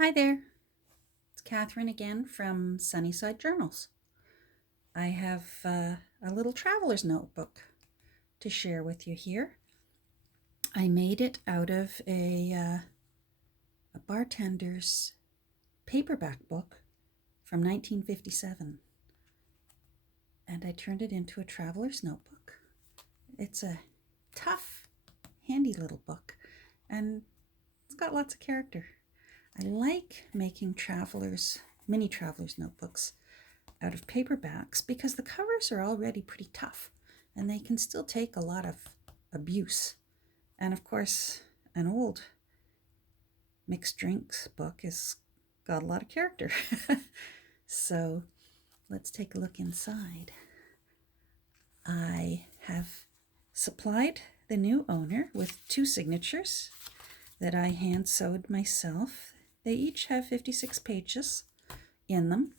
Hi there, it's Catherine again from Sunnyside Journals. I have a little traveler's notebook to share with you here. I made it out of a bartender's paperback book from 1957, and I turned it into a traveler's notebook. It's a tough, handy little book, and it's got lots of character. I like making mini traveler's notebooks out of paperbacks because the covers are already pretty tough and they can still take a lot of abuse. And of course, an old mixed drinks book has got a lot of character. So let's take a look inside. I have supplied the new owner with 2 signatures that I hand sewed myself. They each have 56 pages in them.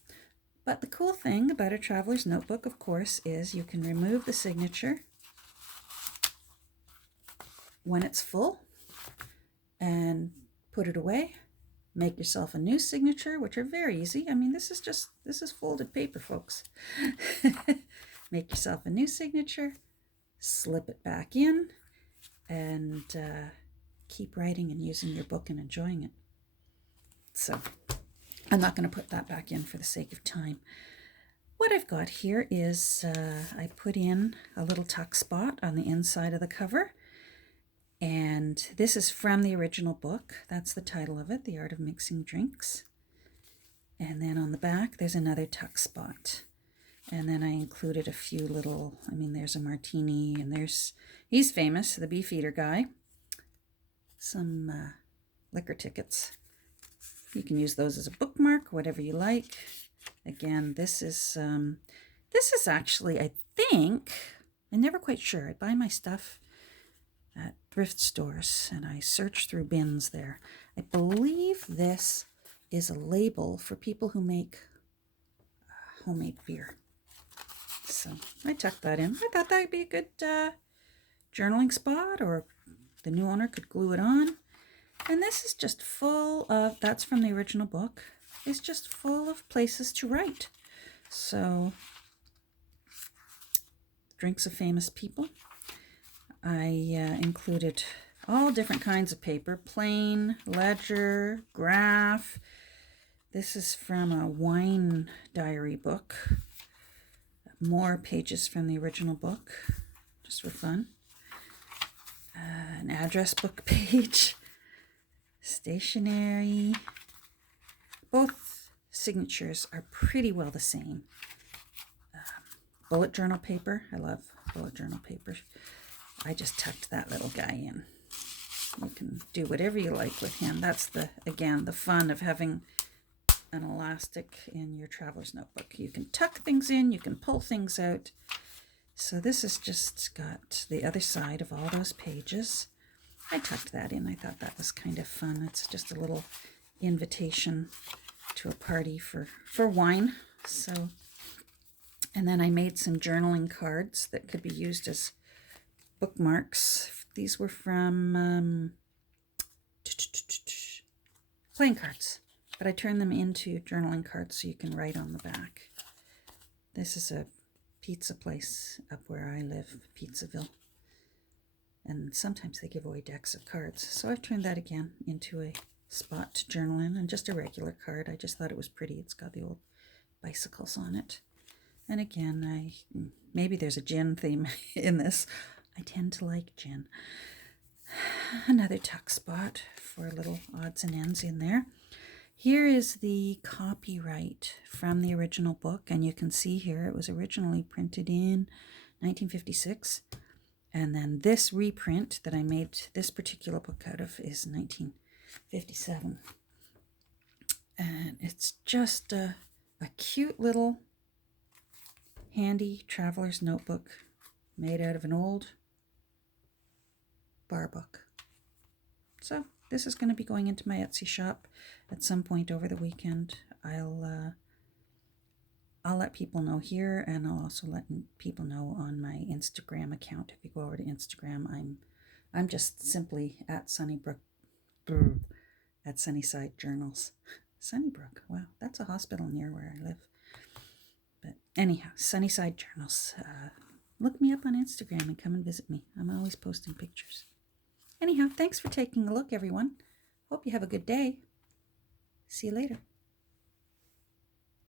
But the cool thing about a traveler's notebook, of course, is you can remove the signature when it's full and put it away. Make yourself a new signature, which are very easy. I mean, this is folded paper, folks. Make yourself a new signature, slip it back in, and keep writing and using your book and enjoying it. So I'm not going to put that back in for the sake of time. What I've got here is I put in a little tuck spot on the inside of the cover, and this is from the original book. That's the title of it, The Art of Mixing Drinks. And then on the back there's another tuck spot, and then I included a few little, there's a martini, and he's famous, the Beefeater guy, some liquor tickets. You can use those as a bookmark, whatever you like. Again, this is actually, I think, I'm never quite sure. I buy my stuff at thrift stores and I search through bins there. I believe this is a label for people who make homemade beer. So I tucked that in. I thought that would be a good journaling spot, or the new owner could glue it on. And this is just full of, that's from the original book, it's just full of places to write. So, drinks of famous people. I included all different kinds of paper, plain, ledger, graph. This is from a wine diary book. More pages from the original book, just for fun. An address book page. Stationery. Both signatures are pretty well the same. Bullet journal paper. I love bullet journal paper. I just tucked that little guy in. You can do whatever you like with him. That's the fun of having an elastic in your traveler's notebook. You can tuck things in, you can pull things out. So this has just got the other side of all those pages. I tucked that in. I thought that was kind of fun. It's just a little invitation to a party for wine. So, and then I made some journaling cards that could be used as bookmarks. These were from playing cards, but I turned them into journaling cards so you can write on the back. This is a pizza place up where I live, Pizzaville. And sometimes they give away decks of cards. So I've turned that again into a spot to journal in, and just a regular card. I just thought it was pretty. It's got the old bicycles on it. And again, maybe there's a gin theme in this. I tend to like gin. Another tuck spot for little odds and ends in there. Here is the copyright from the original book, and you can see here it was originally printed in 1956. And then this reprint that I made this particular book out of is 1957. And it's just a cute little handy traveler's notebook made out of an old bar book. So this is going to be going into my Etsy shop at some point over the weekend. I'll let people know here, and I'll also let people know on my Instagram account. If you go over to Instagram, I'm just simply at Sunnybrook, at Sunnyside Journals. Sunnybrook, wow, that's a hospital near where I live. But anyhow, Sunnyside Journals. Look me up on Instagram and come and visit me. I'm always posting pictures. Anyhow, thanks for taking a look, everyone. Hope you have a good day. See you later.